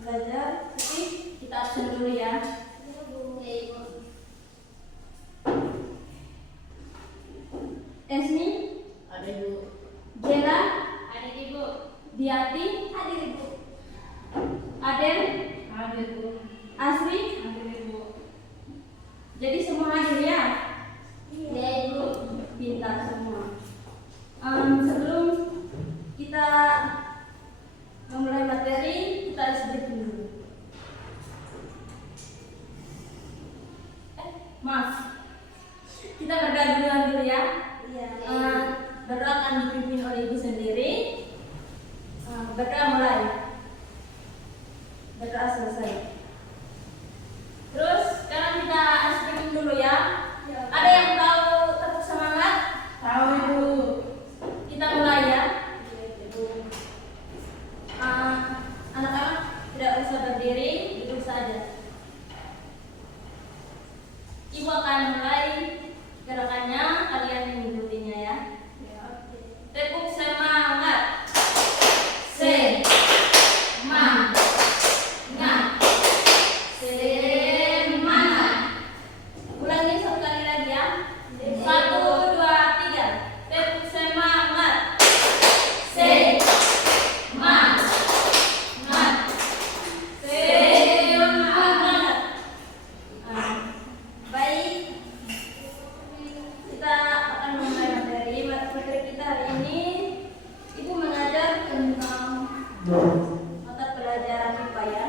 belajar, tapi kita absen dulu ya. Esni, Ada Ibu. Jela, Ada Ibu. Diati, Hadir Ibu. Adel, Ada Ibu. Asri. Ada Ibu. Jadi semua hadir ya? Iya Ibu. Pintar semua. Sebelum kita memulai materi, kita harus briefing dulu. Maaf, kita berdoa dulu ya. Iya. Berdoa akan dipimpin oleh ibu sendiri. Berdoa mulai. Berdoa selesai. Terus sekarang kita harus briefing dulu ya. Ada yang tahu tepuk semangat? Tahu Ibu. Kita mulai ya. Anak-anak tidak usah berdiri, duduk saja. Ibu akan mulai gerakannya, kalian mengikutinya ya. Tepuk semangat. Semangat. Semangat. Ulangi satu kali lagi ya. 1, 2, 3. Tepuk semangat. Semangat. Semangat. Baik. Kita akan memulai materi. Materi kita hari ini Ibu mengajar tentang mata pelajaran IPA ya.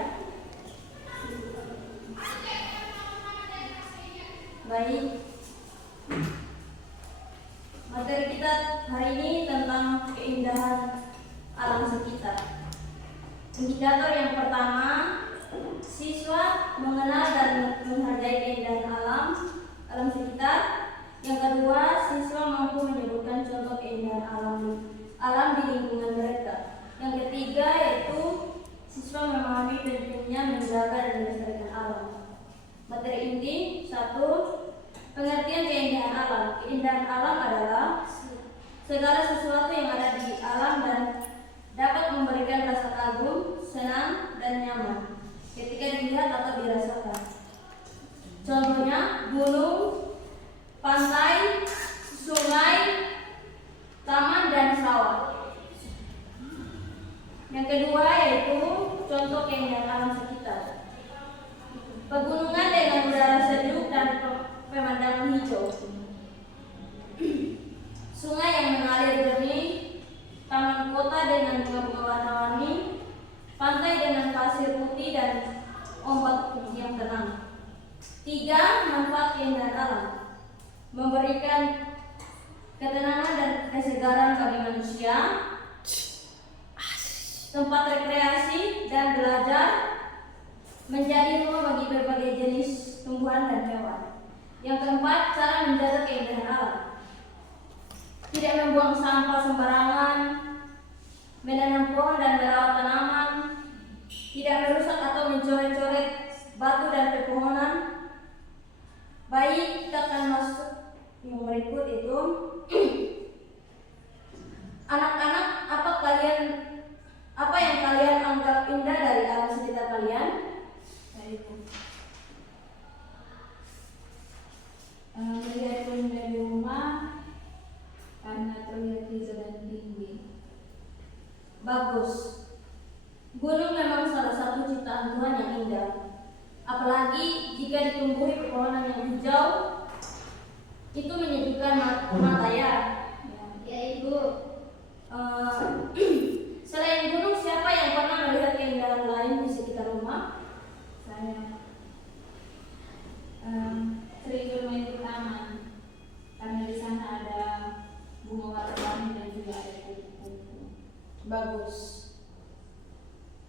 Baik. Materi kita hari ini tentang keindahan alam sekitar. Indikator yang pertama, siswa mengenal dan menghargai keindahan alam sekitar. Yang kedua, siswa mampu menyebutkan contoh keindahan alam di lingkungan mereka. Yang ketiga yaitu siswa memahami pentingnya menjaga dan melestarikan alam. Materi inti 1. Pengertian keindahan alam. Keindahan alam adalah segala sesuatu yang ada di alam dan dapat memberikan rasa kagum, senang, dan nyaman ketika dilihat atau dirasakan. Contohnya gunung, pantai, sungai, taman, dan sawah. Yang kedua yaitu contoh keindahan alam sekitar. Pegunungan dengan udara sejuk dan pemandangan hijau. Sungai yang mengalir jernih, taman kota dengan bunga-bunga warna-warni, pantai dengan pasir putih dan ombak yang tenang. 3. Manfaat keindahan alam. Memberikan ketenangan dan kesegaran bagi manusia, tempat rekreasi dan belajar, menjadi rumah bagi berbagai jenis tumbuhan dan hewan. Yang keempat, cara menjaga keindahan alam. Tidak membuang sampah sembarangan, menanam pohon dan merawat tanaman, tidak merusak atau mencoret-coret batu dan pepohonan. Baik, kita akan masuk yang berikut itu. Anak-anak, apa yang kalian anggap indah dari alam sekitar kalian? Melihat gunung dari rumah karena terlihat hijau dan tinggi. Bagus. Gunung memang salah satu ciptaan Tuhan yang indah. Apalagi jika ditumbuhi pepohonan yang hijau, itu menyejukkan mata ya. Ya Ibu. Selain gunung, siapa yang pernah melihat keindahan lain di sekitar rumah? Saya sering bermain di taman karena di sana ada bunga warna-warni dan juga ada kupu-kupu. Bagus.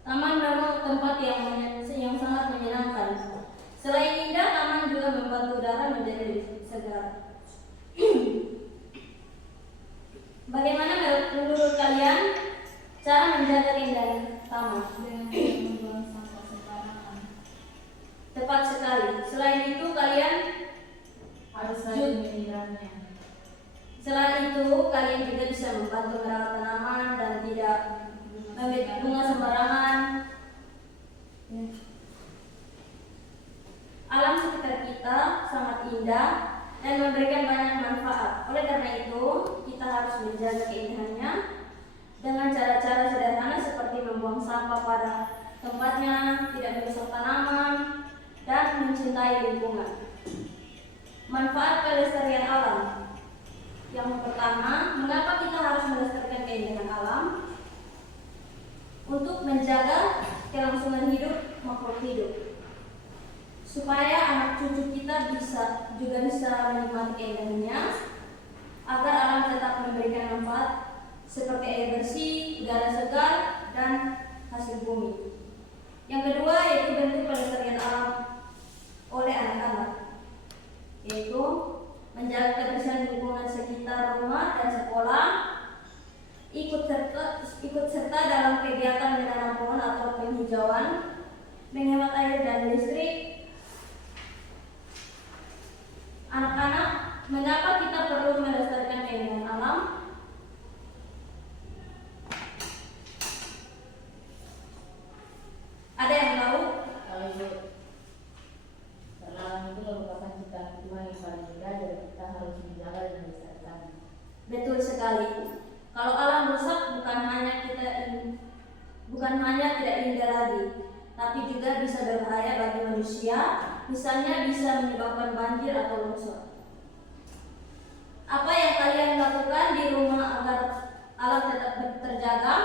Taman memang tempat yang sangat menyenangkan. Selain indah, taman juga membantu udara menjadi lebih segar. Bagaimana menurut kalian cara menjaga keindahan taman? Dengan tidak membuang sampah sembarangan. Tepat sekali. Selain itu, kalian Harus rajin menyiramnya. selain itu kalian juga bisa membantu merawat tanaman dan tidak memberi bunga sembarangan. Alam sekitar kita sangat indah dan memberikan banyak manfaat. Oleh karena itu, kita harus menjaga keindahannya dengan cara-cara sederhana seperti membuang sampah pada tempatnya, tidak merusak tanaman, dan mencintai lingkungan. Manfaat pelestarian alam. Yang pertama, mengapa kita harus melestarikan keindahan alam? Untuk menjaga kelangsungan hidup makhluk hidup, supaya anak cucu kita juga bisa menikmati keindahannya, agar alam tetap memberikan manfaat seperti air bersih, udara segar, dan hasil bumi. Yang kedua yaitu bentuk pelestarian alam oleh anak-anak, yaitu menjaga kebersihan lingkungan sekitar rumah dan sekolah, ikut serta dalam kegiatan menanam pohon atau penghijauan, menghemat air dan listrik. Anak-anak, mengapa kita perlu melestarikan keindahan alam? Ada yang tahu? Kalau itu karena alam itu merupakan ciptaan Tuhan yang paling indah dan kita harus menjaga dan melestarikan. Betul sekali. Kalau alam rusak bukan hanya tidak indah lagi, tapi juga bisa berbahaya bagi manusia. Misalnya bisa menyebabkan banjir atau longsor. Apa yang kalian lakukan di rumah agar alam tetap terjaga?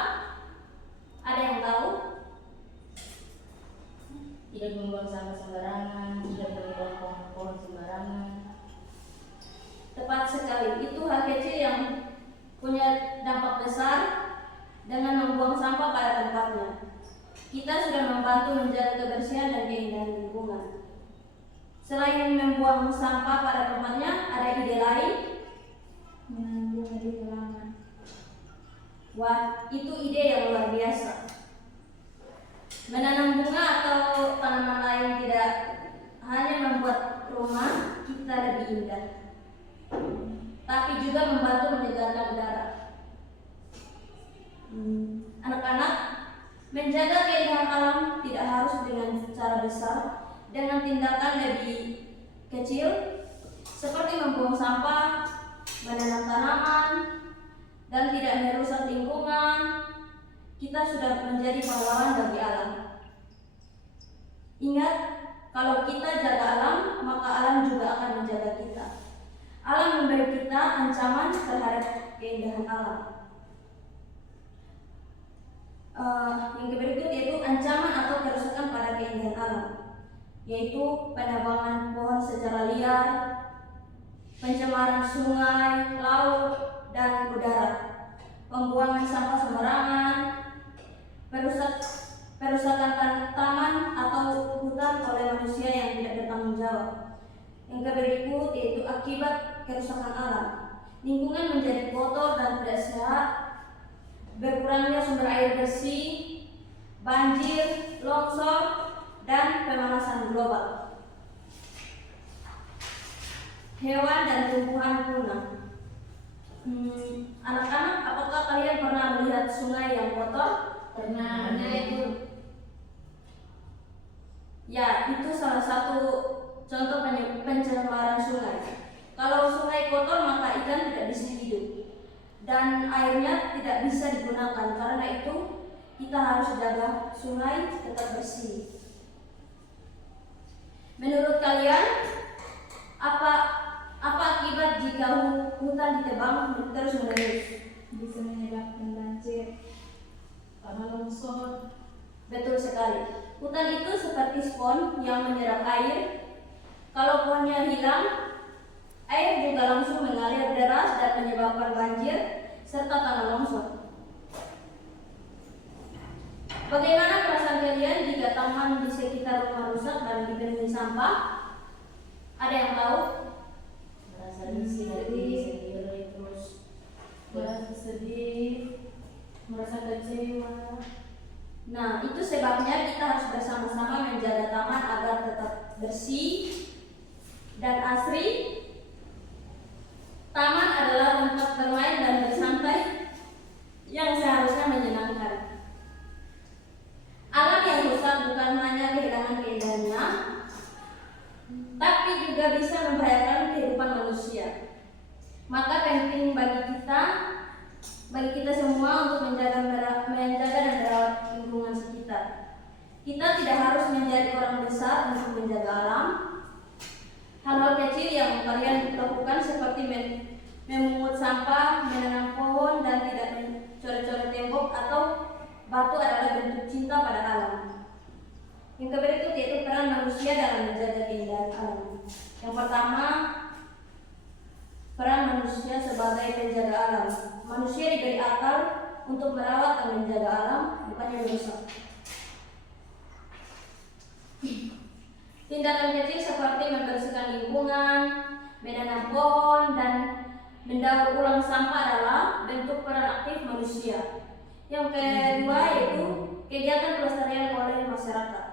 Ada yang tahu? Tidak membuang sampah sembarangan, tidak membuang pohon-pohon sembarangan. Tepat sekali. Itu hal kecil yang punya dampak besar dengan membuang sampah pada tempatnya. Kita sudah membantu menjaga kebersihan dan keindahan lingkungan. Selain membuang sampah pada tempatnya, ada ide lain? Menanam bunga di halaman. Wah, itu ide yang luar biasa. Menanam bunga atau tanaman lain tidak hanya membuat rumah kita lebih indah, tapi juga membantu menyegarkan udara. Anak-anak, menjaga keindahan alam tidak harus dengan cara besar, dengan tindakan lebih kecil seperti membuang sampah, menanam tanaman, dan tidak merusak lingkungan. Kita sudah menjadi pahlawan bagi alam. Ingat, kalau kita jaga alam, maka alam juga akan menjaga kita. Alam memberi kita ancaman terhadap keindahan alam. Yang berikut yaitu ancaman atau kerusakan pada keindahan alam, yaitu penebangan pohon secara liar, pencemaran sungai, laut, dan udara, pembuangan sampah sembarangan, perusakan taman atau hutan oleh manusia yang tidak bertanggung jawab. Yang berikut yaitu akibat kerusakan alam, lingkungan menjadi kotor dan tidak sehat, berkurangnya sumber air bersih, banjir, longsor, dan pemanasan global. Hewan dan tumbuhan punah. Anak-anak, apakah kalian pernah melihat sungai yang kotor? Pernah ada itu. Ya, itu salah satu contoh pencemaran sungai. Kalau sungai kotor, maka ikan tidak bisa hidup dan airnya tidak bisa digunakan. Karena itu kita harus jaga sungai tetap bersih. Menurut kalian, apa akibat jika hutan ditebang terus-menerus? Bisa menyebabkan banjir karena longsor. Betul sekali. Hutan itu seperti spons yang menyerap air. Kalau pohonnya hilang, air juga langsung mengalir deras dan menyebabkan banjir serta tanah longsor. Bagaimana perasaan kalian jika taman di sekitar rumah rusak dan dipenuhi sampah? Ada yang tahu? Merasa risih sendiri, terus Merasa sedih, merasa kecewa. Nah, itu sebabnya kita harus bersama-sama menjaga taman agar tetap bersih dan asri. Taman adalah tempat bermain dan bersantai yang seharusnya menyenangkan. Alam yang rusak bukan hanya Kita tidak harus menjadi orang besar untuk menjaga alam. Hal-hal kecil yang kalian lakukan seperti memungut sampah, menanam pohon, dan tidak mencoret-coret tembok atau batu adalah bentuk cinta pada alam. Yang berikut yaitu peran manusia dalam menjaga keindahan alam. Yang pertama, peran manusia sebagai penjaga alam. Manusia diberi akal untuk merawat dan menjaga alam, bukannya merusak. Tindakan kecil seperti membersihkan lingkungan, menanam pohon, dan mendaur ulang sampah adalah bentuk peran aktif manusia. Yang kedua yaitu kegiatan pelestarian oleh masyarakat.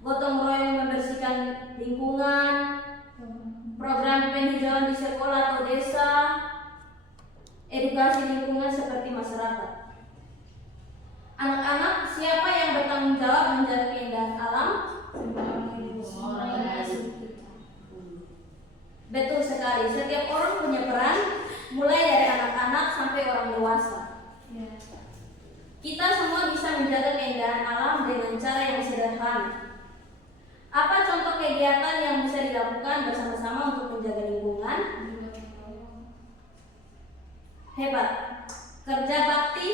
Gotong royong membersihkan lingkungan, program penghijauan di sekolah atau desa, edukasi lingkungan seperti masyarakat. Anak-anak, siapa yang bertanggung jawab menjaga keindahan alam? Betul sekali, setiap orang punya peran, mulai dari anak-anak sampai orang dewasa. Kita semua bisa menjaga keindahan alam dengan cara yang sederhana. Apa contoh kegiatan yang bisa dilakukan bersama-sama untuk menjaga lingkungan? Hebat. Kerja bakti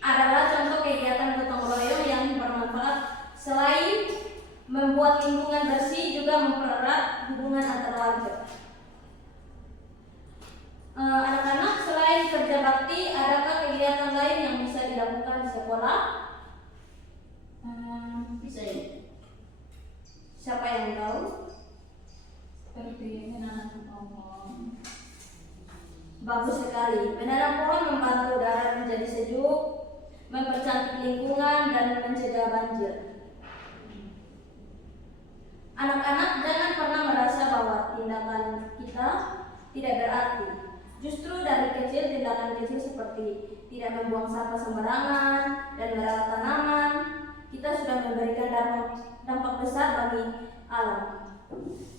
adalah contoh kegiatan gotong royong yang bermanfaat. Selain membuat lingkungan bersih, juga mempererat hubungan antar warga. Anak-anak, selain kerja bakti, adakah kegiatan lain yang bisa dilakukan di sekolah? Bisa Siapa yang tahu? seperti menanam pohon. Bagus sekali. Menanam pohon membantu udara menjadi sejuk, mempercantik lingkungan, dan mencegah banjir. Anak-anak, jangan pernah merasa bahwa tindakan kita tidak berarti. Justru dari kecil, tindakan kecil seperti tidak membuang sampah sembarangan dan merawat tanaman, kita sudah memberikan dampak besar bagi alam.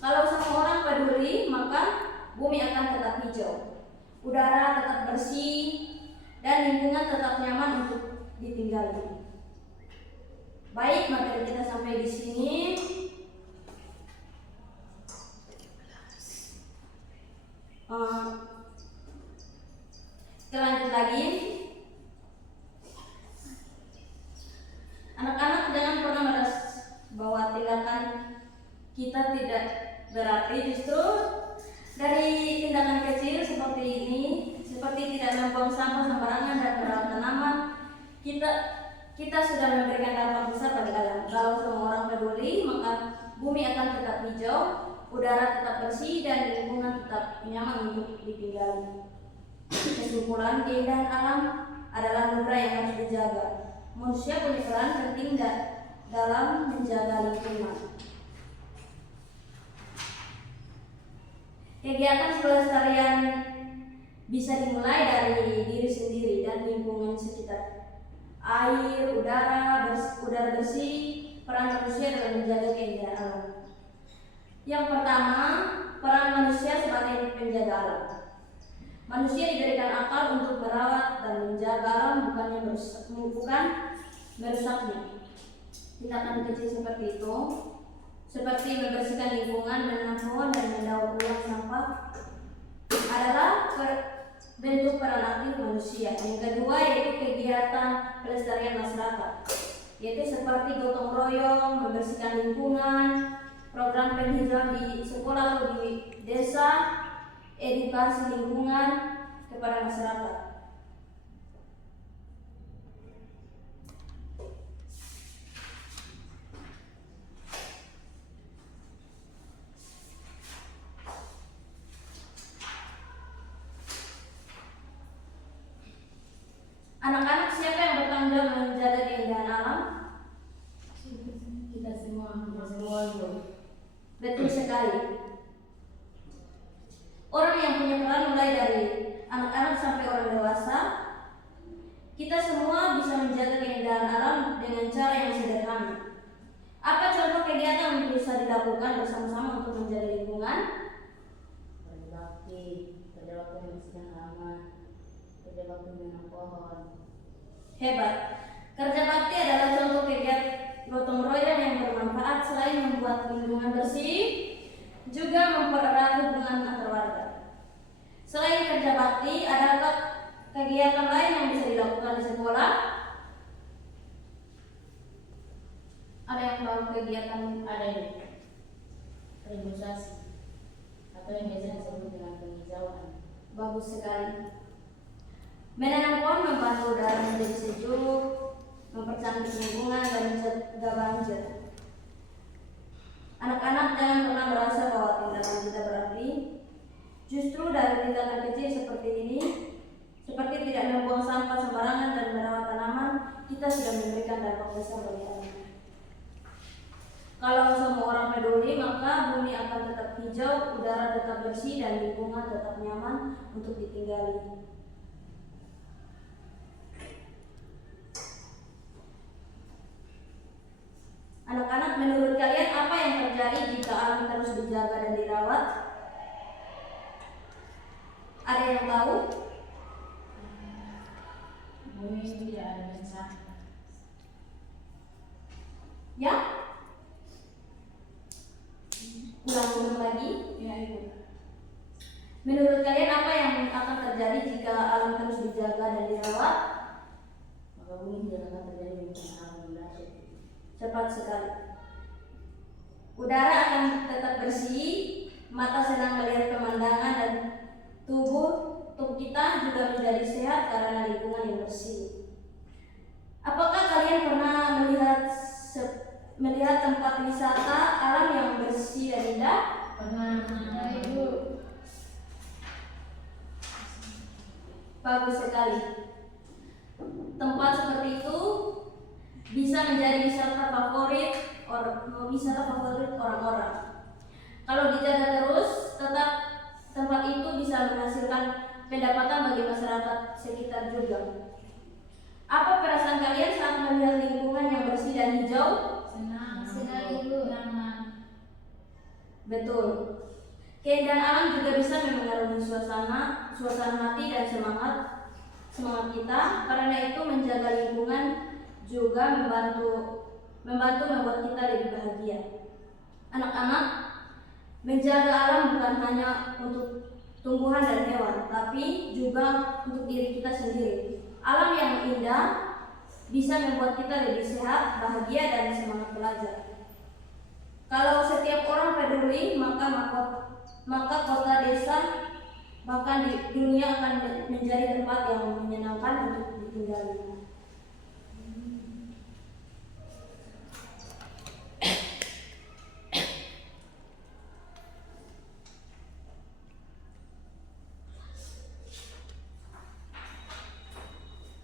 Kalau semua orang peduli, maka bumi akan tetap hijau, udara tetap bersih, dan lingkungan tetap nyaman untuk ditinggali. Baik, materi kita sampai di sini. Kita lanjut lagi. Anak-anak, jangan pernah merasa bahwa tindakan kita tidak berarti. Justru dari tindakan kecil seperti ini, seperti tidak membuang sampah sembarangan dan merawat tanaman, kita sudah memberikan dampak besar pada alam. Kalau semua orang peduli, maka bumi akan tetap hijau, udara tetap bersih, dan lingkungan tetap nyaman untuk ditinggali. Kesimpulan, keindahan alam adalah anugerah yang harus dijaga. Manusia punya peran penting dalam menjaga lingkungan. Kegiatan pelestarian bisa dimulai dari diri sendiri dan lingkungan sekitar. Air, udara bersih, peran manusia dalam menjaga keindahan alam. Yang pertama, peran manusia sebagai penjaga alam. Manusia diberikan akal untuk merawat dan menjaga alam, bukan merusaknya. Tindakan kecil seperti itu, seperti membersihkan lingkungan, menanam pohon, dan mendaur ulang sampah, adalah bentuk peran aktif manusia. Yang kedua yaitu kegiatan pelestarian masyarakat, yaitu seperti gotong royong, membersihkan lingkungan, program penghijauan di sekolah atau di desa, edukasi lingkungan kepada masyarakat. Anak-anak, siapa yang bertanggung jawab menjaga keindahan alam? Kita semua. Betul sekali. Orang yang punya peran mulai dari anak-anak sampai orang dewasa. Kita semua bisa menjaga keindahan alam dengan cara yang sederhana. Apa contoh kegiatan yang bisa dilakukan bersama-sama untuk menjaga lingkungan? Kerja bakti membersihkan halaman, kerja bakti menanam pohon. Hebat. Kerja bakti adalah contoh kegiatan gotong royong juga mempererat hubungan antar warga. Selain kerja bakti, adakah kegiatan lain yang bisa dilakukan di sekolah? Ada yang tahu kegiatan? Ada ini reboisasi atau yang biasa disebut dengan penghijauan. Bagus sekali. Menanam pohon membantu udara menjadi sejuk, mempercantik lingkungan dan mencegah banjir. Anak-anak jangan pernah merasa bahwa tindakan kita berarti. Justru dari tindakan kecil seperti ini, seperti tidak membuang sampah sembarangan dan merawat tanaman, kita sudah memberikan dampak besar bagi alam. Kalau semua orang peduli, maka bumi akan tetap hijau, udara tetap bersih, dan lingkungan tetap nyaman untuk ditinggali. Anak-anak, menurut kalian apa yang terjadi jika alam terus dijaga dan dirawat? Ada yang tahu? Bumi tidak ada bencana. Ya? Ulang lagi. Ya, Ibu. Menurut kalian apa yang akan terjadi jika alam terus dijaga dan dirawat? Maka bumi tidak akan terjadi bencana alam yang dahsyat. Cepat sekali. Udara akan tetap bersih, mata senang melihat pemandangan, dan tubuh kita juga menjadi sehat karena lingkungan yang bersih. Apakah kalian pernah melihat tempat wisata alam yang bersih dan indah? Pernah. Ibu. Bagus sekali. Tempat seperti itu bisa menjadi wisata favorit orang-orang. Kalau dijaga terus, tetap tempat itu bisa menghasilkan pendapatan bagi masyarakat sekitar juga. Apa perasaan kalian saat melihat lingkungan yang bersih dan hijau? Senang. Senang, Ibu. Nyaman. Betul. Keindahan alam juga bisa memengaruhi suasana hati dan semangat kita. Karena itu menjaga lingkungan juga membantu membuat kita lebih bahagia. Anak-anak, menjaga alam bukan hanya untuk tumbuhan dan hewan, tapi juga untuk diri kita sendiri. Alam yang indah bisa membuat kita lebih sehat, bahagia, dan semangat belajar. Kalau setiap orang peduli, maka kota, desa, bahkan di dunia akan menjadi tempat yang menyenangkan untuk ditinggali.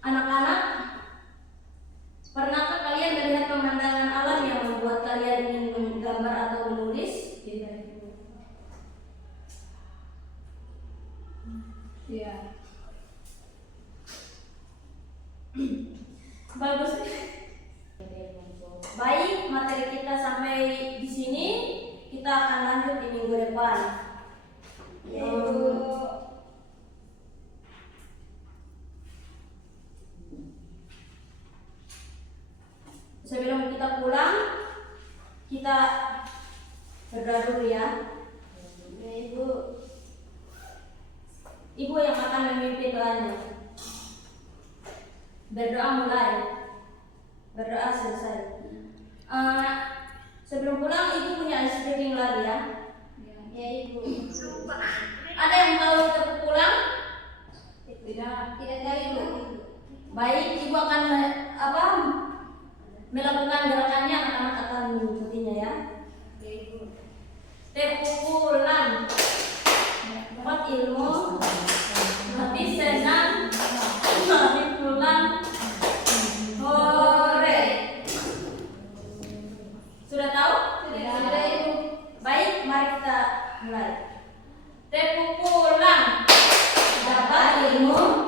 Anak-anak, pernahkah kalian melihat pemandangan alam yang membuat kalian ingin menggambar atau menulis? Iya. Bagus. Baik, materi kita sampai di sini. Kita akan lanjut di minggu depan. Sebelum kita pulang, kita berdoa dulu ya. Ibu yang akan memimpin doanya. Berdoa mulai, berdoa selesai. Sebelum pulang, ibu punya ice cream lagi ya. Ya, Ibu. Ada yang tahu untuk pulang? Tidak. Tidak tahu, Ibu. Baik, ibu akan melakukan gerakannya, anak-anak akan mengikutinya ya. Ya, Ibu. Pulang, dapat ilmu, hati senang, hati pulang. Hore. Sudah tahu? Sudah, Ibu. Baik, mari kita mulai. Pulang, dapat ilmu,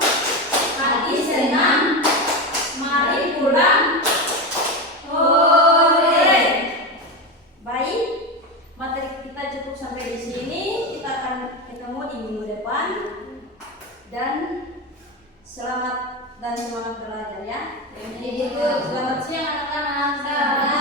hati senang, mari pulang. Hore. Baik, materi kita cukup sampai di sini. Kita akan ketemu di minggu depan. Dan selamat dan semangat belajar ya. Ya, Ibu. Selamat siang anak-anak.